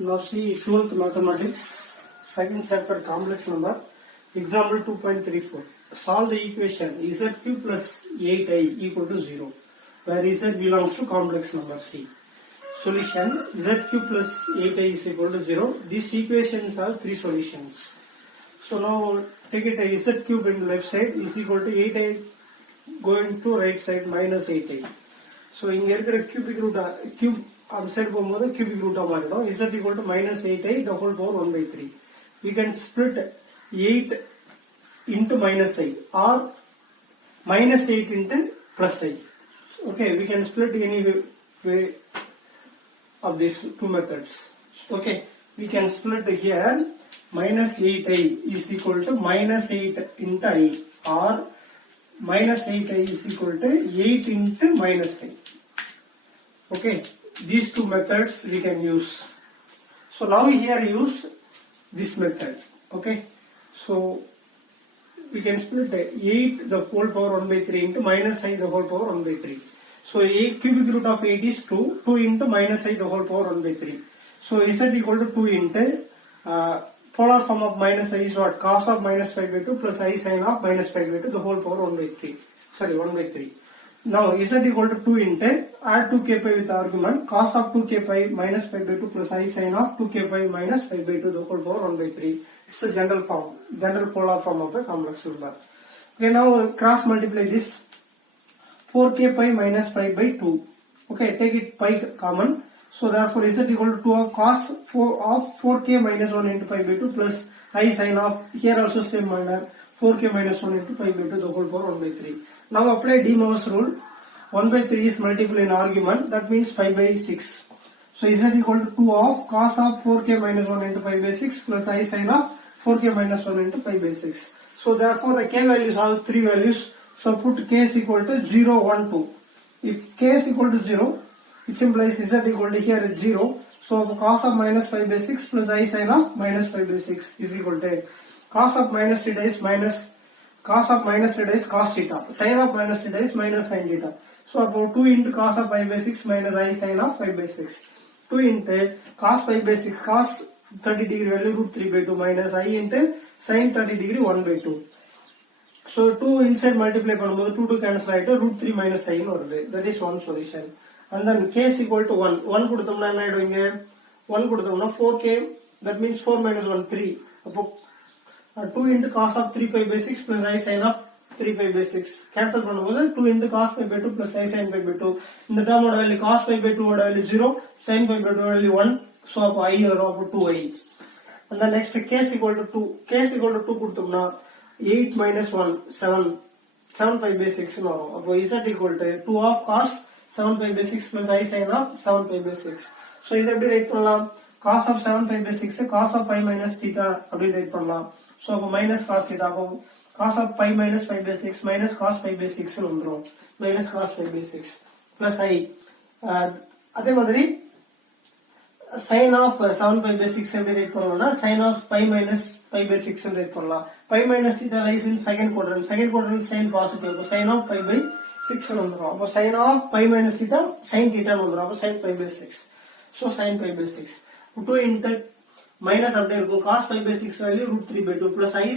Now see 12th mathematics, second chapter complex number, example 2.34. Solve the equation z³ plus 8i equal to 0, where z belongs to complex number C. Solution z³ plus 8i is equal to 0. These equations have three solutions. So now take it a z³ in left side is equal to 8i going to right side minus 8i. So in here cubic root cube on side cubic root of z equal to minus 8i the whole power 1 by 3. We can split 8 into minus I or minus 8 into plus I. Okay, we can split any way of these two methods. Okay, we can split here minus 8i is equal to minus 8 into I or minus 8i is equal to 8 into minus I. Okay, these two methods we can use. So now here use this method. Okay, so we can split 8 the whole power 1 by 3 into minus I the whole power 1 by 3. So 8 cubic root of 8 is 2. 2 into minus I the whole power 1 by 3. So z equal to 2 into polar form of minus I is what? Cos of minus 5 by 2 plus I sin of minus 5 by 2 the whole power 1 by 3. Sorry, 1 by 3. Now z equal to 2 into add 2k pi with argument cos of 2k pi minus 5 by 2 plus I sin of 2k pi minus 5 by 2 the whole power 1 by 3. It's a general form, general polar form of the complex number. Okay, now cross multiply this 4k pi minus 5 by 2. Okay, take it pi common. So therefore z equal to 2 of cos 4 of 4k minus 1 into pi by 2 plus I sin of here also same manner 4k minus 1 into pi by 2 the whole power 1 by 3. Now apply De Moivre's rule. 1 by 3 is multiple in argument, that means pi by 6. So z equal to 2 of cos of 4k minus 1 into pi by 6 plus I sin of 4k minus 1 into pi by 6. So therefore the k values have three values. So put k is equal to 0, 1, 2. If k is equal to 0, it implies z equal to here is 0. So cos of minus 5 by 6 plus I sin of minus 5 by 6 is equal to cos of minus theta is minus cos of minus theta is cos theta. Sin of minus theta is minus sin theta. So about 2 into cos of pi by 6 minus I sin of pi by 6. 2 into cos pi by 6 cos 30 degree value root 3 by 2 minus I into sin 30 degree 1 by 2. So 2 inside multiply பண்ணும்போது 2 to cancel ஆயிட்டு root 3 minus I வருது. That is one solution. And then k is equal to 1. 1 கொடுத்தோம்னா என்ன ஆயிடும் இங்க? 1 கொடுத்தோம்னா 4k, that means 4 minus 1 3. அப்போ 2 into cos of 3 pi by 6 plus I sin of 3 pi by 6. Cancel பண்ணும்போது 2 into cos pi by 2 plus I sin pi by 2. இந்த term ஓட value cos pi by 2 ஓட value 0, sin pi by 2 ஓட value 1. So அப்போ I வரும், அப்போ 2i. And then next k is equal to 2. K is equal to 2 கொடுத்தோம்னா 8 minus 1, 7 pi by 6 வரும். அப்போ z equal to 2 of cos 7 pi by 6 plus I sin of 7 pi by 6. So இதை எப்படி right பண்ணலாம்? Cos of 7 pi by 6 cos of pi minus theta அப்படி right பண்ணலாம். So அப்போ minus cos theta ஆகும். Cos of pi minus pi by 6 minus cos pi by 6 வந்துரும். Minus cos pi by 6 plus I. அதே மாதிரி sin of 7 pi by 6 எப்படி right பண்ணலாம்னா sin of pi minus pi by 6 right பண்ணலாம். Pi minus theta lies in second quadrant. Second quadrant sin positive. அப்போ sin of pi by 6 வந்துரும். அப்போ sin of pi minus theta sin theta வந்துரும். அப்போ sin pi by 6. So sin pi by 6. 2 into minus அப்படியே இருக்கும். Cos pi by 6 value root 3 by 2 plus I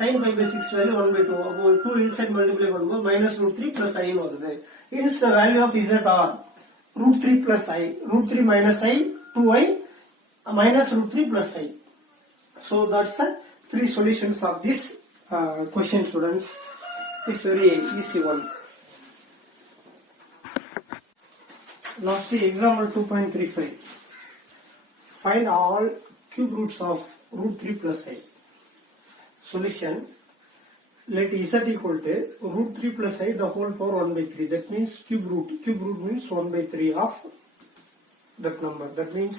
sin pi by 6 value 1 by 2. அப்போ 2 inside multiply பண்ணும்போது minus root 3 plus I வருது. Hence the value of z are root 3 plus I, root 3 minus I, 2i minus root 3 plus I. So that's three solutions of this question, students. It's very easy one. Now see example 2.35. Find all cube roots of root 3 plus I. Solution. Let z equal to root 3 plus I the whole power 1 by 3. That means cube root. Cube root means 1 by 3 of that number. That means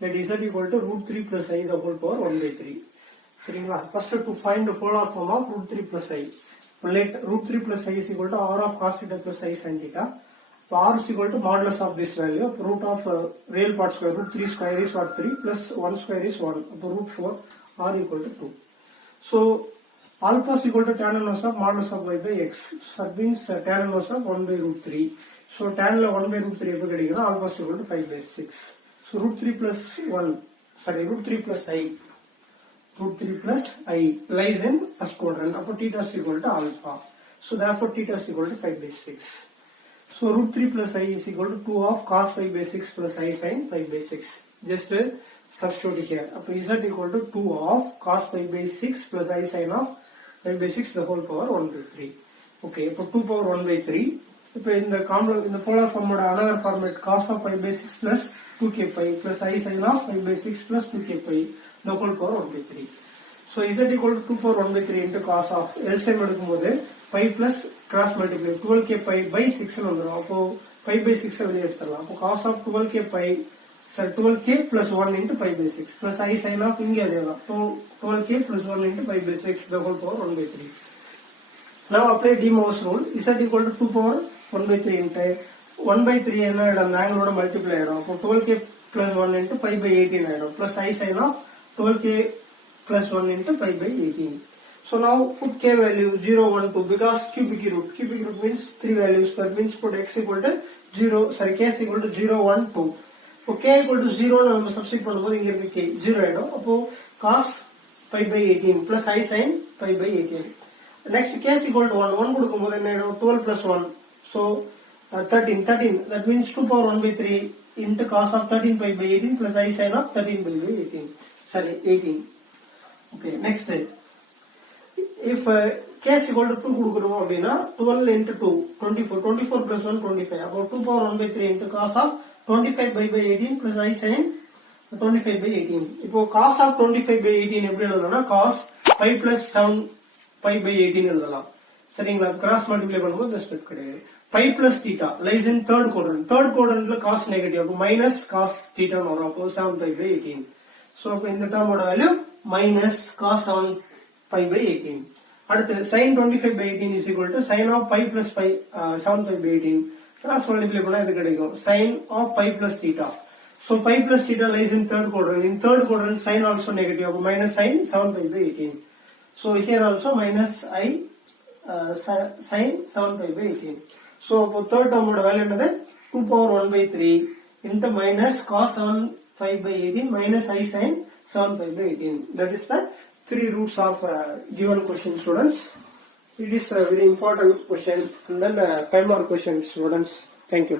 let z equal to root 3 plus I the whole power 1 by 3. First to find the polar form of root 3 plus I. Let root 3 plus I is equal to r of cos theta plus I sin theta. R is equal to modulus of this value. Root of real part square. Root 3 square is what? 3 plus 1 square is 1. Root 4. R equal to 2. So alpha is equal to tan inverse of modulus of y by x. So that means tan inverse of 1 by root 3. So tan 1 by root 3 alpha is equal to 5 by 6. So root 3 plus 1, sorry, root 3 plus I. Root 3 plus I lies in first quadrant. Upper theta is equal to alpha. So therefore theta is equal to 5 by 6. So root 3 plus I is equal to 2 of cos 5 by 6 plus I sin 5 by 6. Just substitute here. Up to Z equal to 2 of cos 5 by 6 plus I sin of 5 by 6 the whole power 1 by 3. Okay, so 2 power 1 by 3. In the polar form, another format cos of 5 by 6 plus 2k pi plus I sin of 5 by 6 plus 2k pi the whole power 1 by 3. So Z equal to 2 power 1 by 3 into cos of LCM எடுக்கும்போது 5 plus cross multiply 12k pi by 6 வந்துரும். அப்போ 5 by 6 வெளியே எடுத்துடலாம். அப்போ cos of 12k pi, sorry, 12k plus 1 into 5 by 6 plus I sin of இங்கே அதேதான். So 12k plus 1 into 5 by 6 the whole power 1 by 3. Now apply De Moivre's rule. Z equal to 2 power 1 by 3 into 1 by 3 என்ன ஆயிடும், ஆங்கிளோட multiply ஆயிடும். அப்போ 12k plus 1 into 5 by 18 ஆயிடும். Plus I sin of 12k plus 1 into 5 by 18. So now put k value 0, 1, 2 because cubic root. Cubic root means 3 values. That means put x equal to 0, sorry, k is equal to 0, 1, 2. So k equal to 0 நம்ம substitute பண்ணும்போது இங்க இருக்கு k 0 ஆயிடும். அப்போ cos 5 by 18 plus I sin 5 by 18. Next k is equal to 1. 1 கொடுக்கும்போது என்ன ஆயிடும், 12 plus 1. So 13. That means 2 power 1 by 3 into cos of 13 pi by 18 plus I sin of 13 pi by 18. Sorry, 18. Okay, next day. If k is equal to 2 கொடுக்கிறோம் அப்படின்னா 12 into 2 24 plus 1 25. About 2 power 1 by 3 into cos of 25 pi by 18 plus I sin 25 by 18. இப்போ cos of 25 by 18 எப்படி எழுதலாம்னா cos 5 plus 7 pi by 18 எழுதலாம். சரிங்களா? Cross multiply பண்ணும்போது இந்த step கிடையாது. 5 plus theta lies in third quadrant. Third quadrantல cos negative. அப்போ minus cos theta வரும். அப்போ 7 pi by 18. So அப்போ இந்த டேர்மோட value minus cos 7 pi by 18. அடுத்து sin 25 by 18 is equal to sin of pi plus pi 7 pi by 18. Cross multiply பண்ணா இது கிடைக்கும். Sin of pi plus theta. So pi plus theta lies in third quadrant. In third quadrant sin also negative. Minus sin 7 pi by 18. So here also minus I sin 7 pi by 18. So third term value என்னது 2 power 1 by 3 into minus cos 7 pi by 18 minus I sin 7 pi by 18. That is the 3 roots of given question, students. It is a very important question and then 5 more questions, students. Thank you.